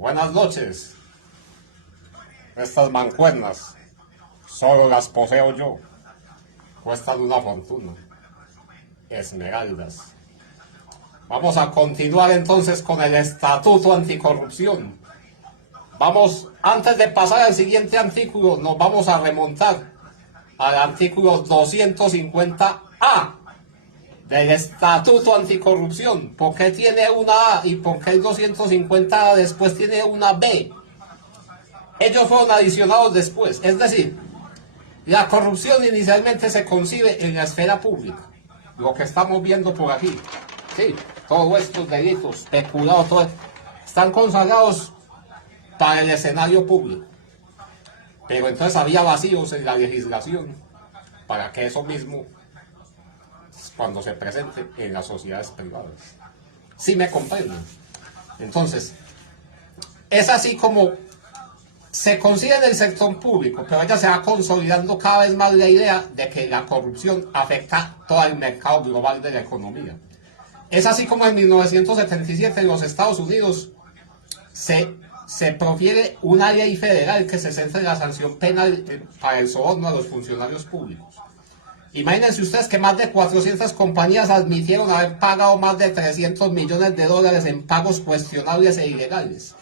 Buenas noches. Estas mancuernas solo las poseo yo. Cuestan una fortuna. Esmeraldas. Vamos a continuar entonces con el Estatuto Anticorrupción. Antes de pasar al siguiente artículo, nos vamos a remontar al artículo 250A del Estatuto Anticorrupción. ¿Por qué tiene una A y por qué el 250A después tiene una B? Ellos fueron adicionados después. Es decir, la corrupción inicialmente se concibe en la esfera pública. Lo que estamos viendo por aquí. Sí, todos estos delitos, peculado, todo esto, están consagrados para el escenario público. Pero entonces había vacíos en la legislación para que eso mismo, cuando se presente en las sociedades privadas. ¿Sí me comprenden? Entonces, es así como se consigue en el sector público, pero ya se va consolidando cada vez más la idea de que la corrupción afecta todo el mercado global de la economía. Es así como en 1977 en los Estados Unidos se profiere una ley federal que se centra en la sanción penal para el soborno a los funcionarios públicos. Imagínense ustedes que más de 400 compañías admitieron haber pagado más de 300 millones de dólares en pagos cuestionables e ilegales.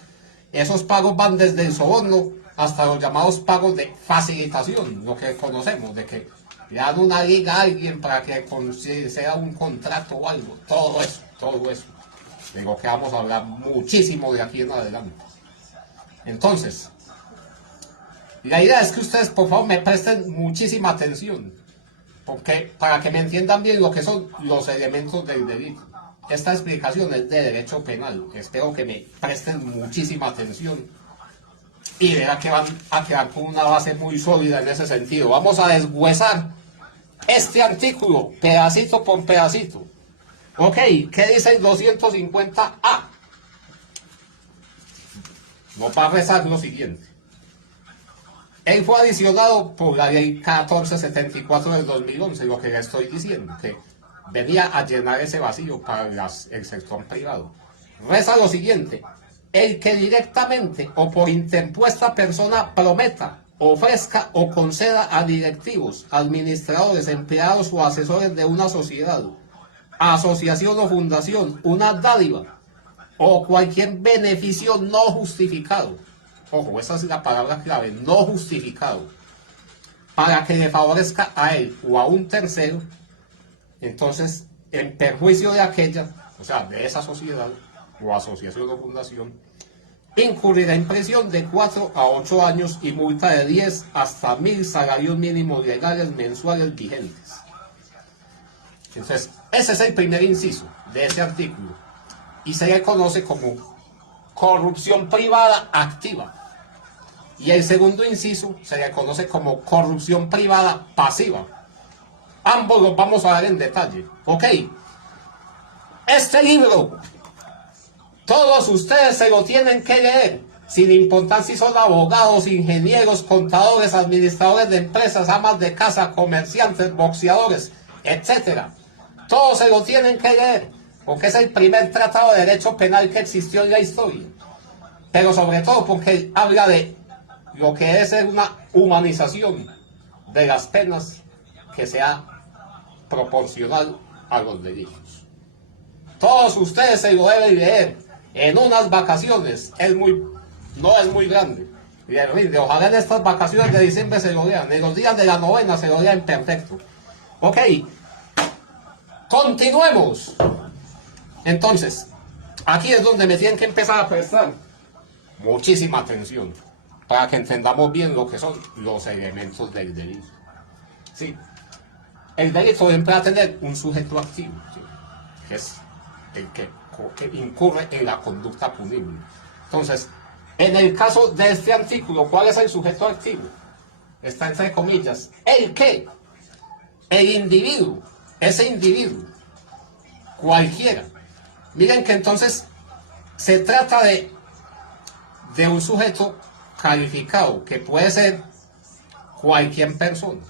Esos pagos van desde el soborno hasta los llamados pagos de facilitación, lo que conocemos, de que le dan una liga a alguien para que sea un contrato o algo. Todo eso. De lo que vamos a hablar muchísimo de aquí en adelante. Entonces, la idea es que ustedes por favor me presten muchísima atención, porque para que me entiendan bien lo que son los elementos del delito. Esta explicación es de derecho penal. Espero que me presten muchísima atención y verán que van a quedar con una base muy sólida en ese sentido. Vamos a deshuesar este artículo pedacito por pedacito. Ok, ¿qué dice el 250A? No va a rezar lo siguiente. Él fue adicionado por la ley 1474 del 2011, lo que ya estoy diciendo, que venía a llenar ese vacío para el sector privado. Reza lo siguiente: el que directamente o por interpuesta persona prometa, ofrezca o conceda a directivos, administradores, empleados o asesores de una sociedad, asociación o fundación una dádiva o cualquier beneficio no justificado. Ojo, esa es la palabra clave, no justificado, para que le favorezca a él o a un tercero, entonces, en perjuicio de aquella, o sea, de esa sociedad o asociación o fundación, incurrirá en prisión de 4 a 8 años y multa de 10 hasta 1000 salarios mínimos legales mensuales vigentes. Entonces, ese es el primer inciso de ese artículo y se le conoce como corrupción privada activa. Y el segundo inciso se le conoce como corrupción privada pasiva. Ambos los vamos a ver en detalle. Ok. Este libro, todos ustedes se lo tienen que leer, sin importar si son abogados, ingenieros, contadores, administradores de empresas, amas de casa, comerciantes, boxeadores, etc. Todos se lo tienen que leer, porque es el primer tratado de derecho penal que existió en la historia. Pero sobre todo porque habla de lo que es una humanización de las penas que sea proporcional a los delitos. Todos ustedes se lo deben leer en unas vacaciones. No es muy grande. Ojalá en estas vacaciones de diciembre se lo lean. En los días de la novena se lo lean perfecto. Ok. Continuemos. Entonces, aquí es donde me tienen que empezar a prestar muchísima atención para que entendamos bien lo que son los elementos del delito. Sí. El delito siempre va a tener un sujeto activo, ¿sí? Que es el que incurre en la conducta punible. Entonces, en el caso de este artículo, ¿cuál es el sujeto activo? Está entre comillas. ¿El qué? El individuo. Ese individuo. Cualquiera. Miren que entonces se trata de un sujeto calificado, que puede ser cualquier persona.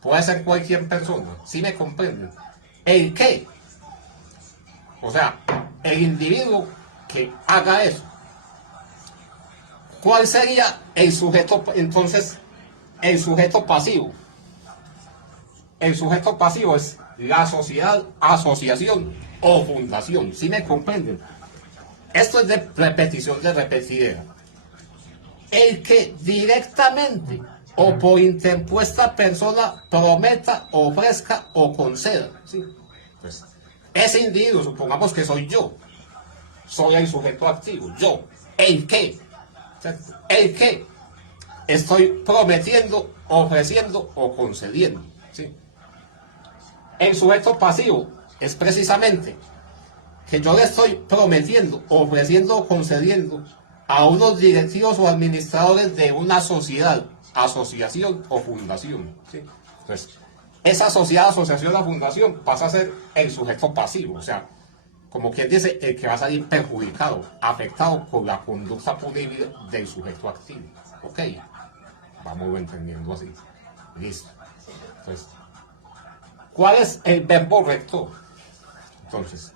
Puede ser cualquier persona, ¿sí me comprenden? ¿El qué? O sea, el individuo que haga eso. ¿Cuál sería el sujeto, entonces, el sujeto pasivo? El sujeto pasivo es la sociedad, asociación o fundación. ¿Sí me comprenden? Esto es de repetición de repetidera. El que directamente o por interpuesta persona prometa, ofrezca o conceda. ¿Sí? Pues, ese individuo, supongamos que soy yo, soy el sujeto activo, yo, el que, el que estoy prometiendo, ofreciendo o concediendo. ¿Sí? El sujeto pasivo es precisamente que yo le estoy prometiendo, ofreciendo o concediendo a unos directivos o administradores de una sociedad, asociación o fundación. ¿Sí? Entonces, esa sociedad, asociación o fundación pasa a ser el sujeto pasivo, o sea, como quien dice, el que va a salir perjudicado, afectado por la conducta punible del sujeto activo. ¿Ok? Vamos entendiendo así. Listo. Entonces, ¿cuál es el verbo rector? Entonces,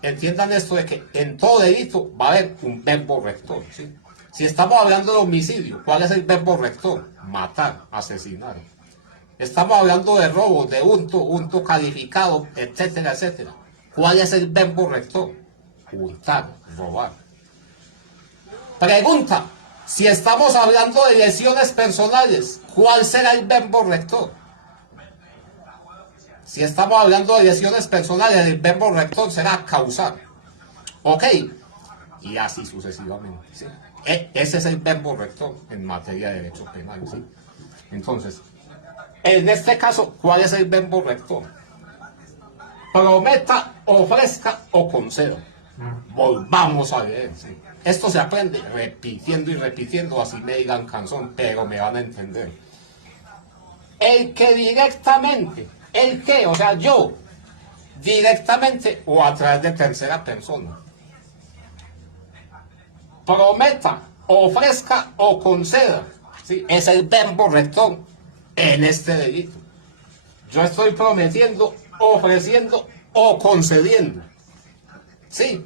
entiendan esto de que en todo delito va a haber un verbo rector. ¿Sí? Si estamos hablando de homicidio, ¿cuál es el verbo rector? Matar, asesinar. Estamos hablando de robo, de hurto calificado, etcétera, etcétera. ¿Cuál es el verbo rector? Hurtar, robar. Pregunta, si estamos hablando de lesiones personales, ¿cuál será el verbo rector? Si estamos hablando de lesiones personales, el verbo rector será causar. ¿Ok? Y así sucesivamente. ¿Sí? Ese es el verbo rector en materia de derecho penal. ¿Sí? Entonces, en este caso, ¿cuál es el verbo rector? Prometa, ofrezca o conceda. Volvamos a leer. ¿Sí? Esto se aprende repitiendo y repitiendo, así me digan canción, pero me van a entender. El que directamente, el que, o sea, yo, directamente o a través de tercera persona, prometa, ofrezca o conceda, ¿sí? Es el verbo rector en este delito. Yo estoy prometiendo, ofreciendo o concediendo, ¿sí?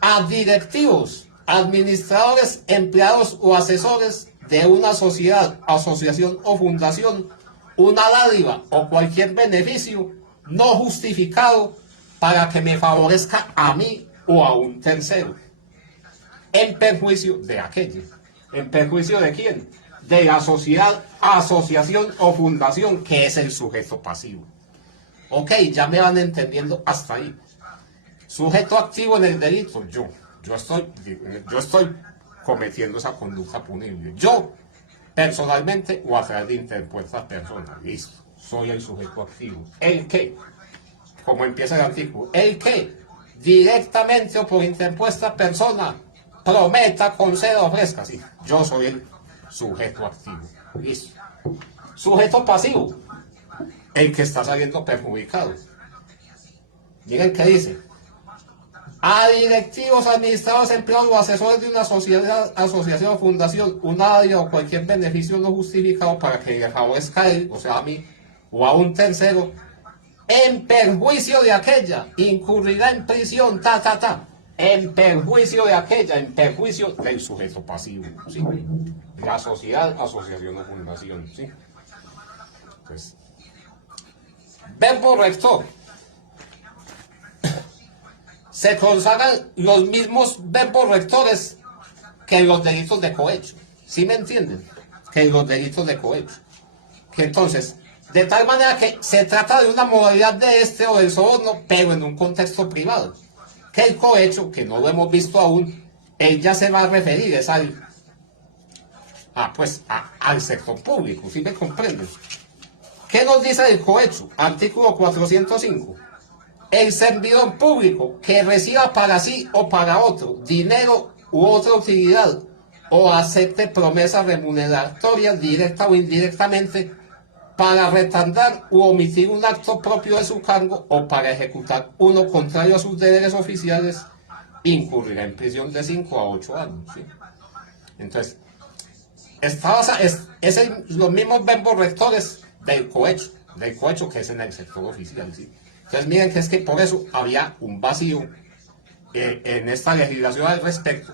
A directivos, administradores, empleados o asesores de una sociedad, asociación o fundación, una dádiva o cualquier beneficio no justificado para que me favorezca a mí o a un tercero, en perjuicio de aquello. ¿En perjuicio de quién? De la sociedad, asociación o fundación, que es el sujeto pasivo. Ok, ya me van entendiendo hasta ahí. Sujeto activo en el delito, yo estoy cometiendo esa conducta punible. Yo, personalmente o a través de interpuestas personas. Listo, soy el sujeto activo. El que, como empieza el artículo, el que directamente o por interpuesta persona prometa, conceda, ofrezca. Sí, yo soy el sujeto activo. Listo. Sujeto pasivo, el que está saliendo perjudicado. Miren qué dice. A directivos, administradores, empleados o asesores de una sociedad, asociación o fundación, una área o cualquier beneficio no justificado para que le favorezca a él, o sea a mí, o a un tercero, en perjuicio de aquella, incurrirá en prisión, en perjuicio de aquella, en perjuicio del sujeto pasivo, ¿sí? La sociedad, asociación o fundación, ¿sí? Pues, verbo rector. Se consagran los mismos verbos rectores que los delitos de cohecho. ¿Sí me entienden? Que los delitos de cohecho. Que entonces, de tal manera que se trata de una modalidad de este o del soborno, pero en un contexto privado. Que el cohecho, que no lo hemos visto aún, él ya se va a referir, es al sector público, ¿sí me comprenden? ¿Qué nos dice el cohecho? Artículo 405. El servidor público que reciba para sí o para otro dinero u otra utilidad o acepte promesas remuneratorias directa o indirectamente para retardar u omitir un acto propio de su cargo o para ejecutar uno contrario a sus deberes oficiales, incurrirá en prisión de 5 a 8 años. ¿Sí? Entonces, los mismos verbos rectores del cohecho que es en el sector oficial. ¿Sí? Entonces miren que es que por eso había un vacío en esta legislación al respecto,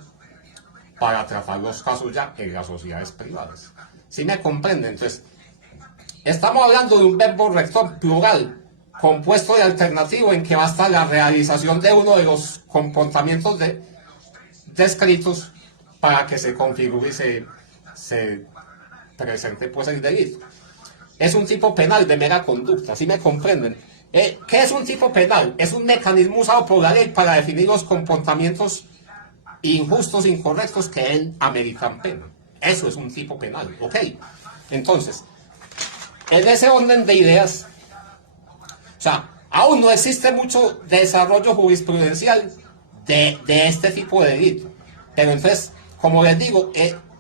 para tratar los casos ya en las sociedades privadas. ¿Sí me comprenden? Entonces, estamos hablando de un verbo rector plural, compuesto de alternativo, en que basta la realización de uno de los comportamientos descritos para que se configure y se presente pues el delito. Es un tipo penal de mera conducta, ¿sí me comprenden? ¿Qué es un tipo penal? Es un mecanismo usado por la ley para definir los comportamientos injustos, incorrectos que él ameritan pena. Eso es un tipo penal, ¿ok? Entonces, en ese orden de ideas, o sea, aún no existe mucho desarrollo jurisprudencial de este tipo de delito. Pero entonces, como les digo,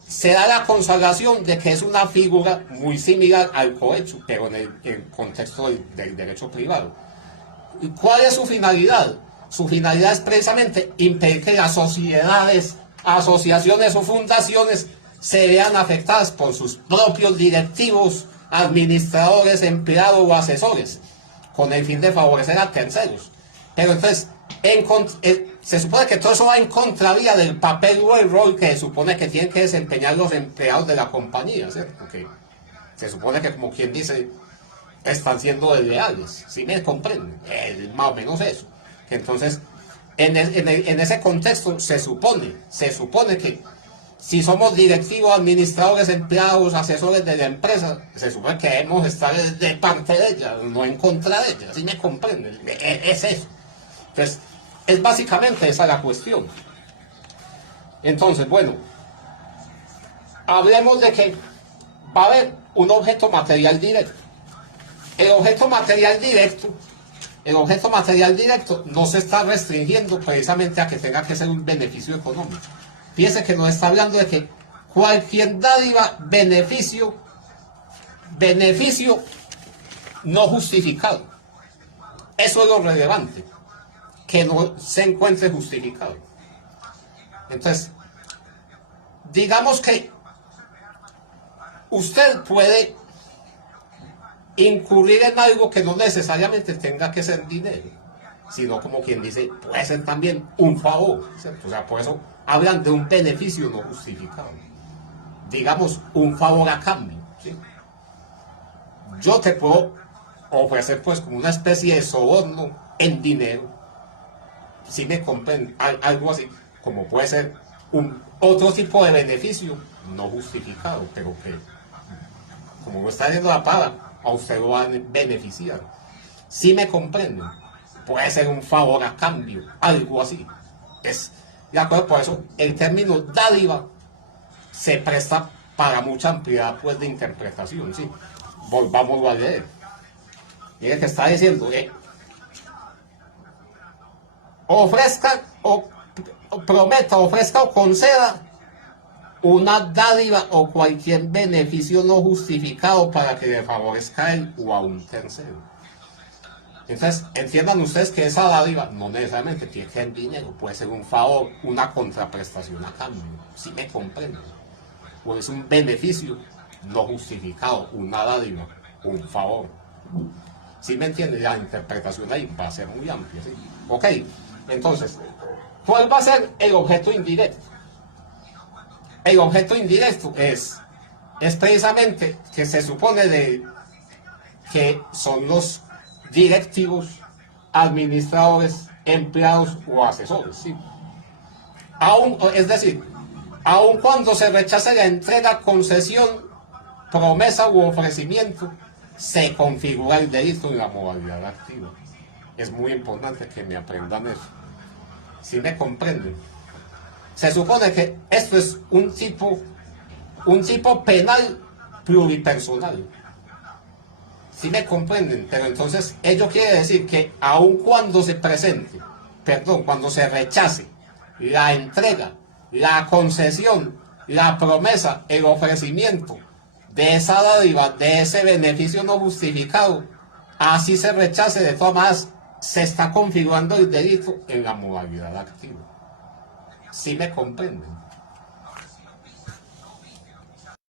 se da la consagración de que es una figura muy similar al cohecho, pero en el contexto del derecho privado. ¿Y cuál es su finalidad? Su finalidad es precisamente impedir que las sociedades, asociaciones o fundaciones se vean afectadas por sus propios directivos, administradores, empleados o asesores, con el fin de favorecer a terceros. Pero entonces, se supone que todo eso va en contravía del papel o el rol que se supone que tienen que desempeñar los empleados de la compañía, ¿cierto? Porque se supone que, como quien dice, están siendo desleales, ¿sí me comprenden? Más o menos eso. Que entonces, en ese contexto, se supone que si somos directivos, administradores, empleados, asesores de la empresa, se supone que debemos estar de parte de ella, no en contra de ella, ¿sí me comprenden? Es eso. Entonces, es básicamente esa la cuestión. Entonces, bueno, hablemos de que va a haber un objeto material directo. El objeto material directo no se está restringiendo precisamente a que tenga que ser un beneficio económico. Fíjense que nos está hablando de que cualquier dádiva, beneficio no justificado. Eso es lo relevante, que no se encuentre justificado. Entonces, digamos que usted puede incurrir en algo que no necesariamente tenga que ser dinero, sino, como quien dice, puede ser también un favor, ¿cierto? O sea, por eso hablan de un beneficio no justificado. Digamos, un favor a cambio, ¿sí? Yo te puedo ofrecer pues como una especie de soborno en dinero, si me compren algo así, como puede ser otro tipo de beneficio no justificado, pero que, como no está haciendo la paga, a usted lo va a beneficiar. Si me comprenden, puede ser un favor a cambio, algo así. De acuerdo, por eso el término dádiva se presta para mucha ampliedad pues, de interpretación. ¿Sí? Volvámoslo a leer. Mire que está diciendo, ofrezca o prometa, ofrezca o conceda una dádiva o cualquier beneficio no justificado para que le favorezca a él o a un tercero. Entonces, entiendan ustedes que esa dádiva no necesariamente tiene que ser dinero, puede ser un favor, una contraprestación a cambio, si me comprenden. O es un beneficio no justificado, una dádiva, un favor. Si me entienden, la interpretación ahí va a ser muy amplia. ¿Sí? Ok, entonces, ¿cuál va a ser el objeto indirecto? El objeto indirecto es precisamente que se supone que son los directivos, administradores, empleados o asesores. ¿Sí? Es decir, aun cuando se rechace la entrega, concesión, promesa u ofrecimiento, se configura el delito en la modalidad activa. Es muy importante que me aprendan eso. ¿Sí me comprenden? Se supone que esto es un tipo penal pluripersonal. ¿Sí me comprenden? Pero entonces ello quiere decir que aun cuando cuando se rechace la entrega, la concesión, la promesa, el ofrecimiento de esa dádiva, de ese beneficio no justificado, así se rechace, de todas maneras se está configurando el delito en la modalidad activa. ¿Sí me comprenden?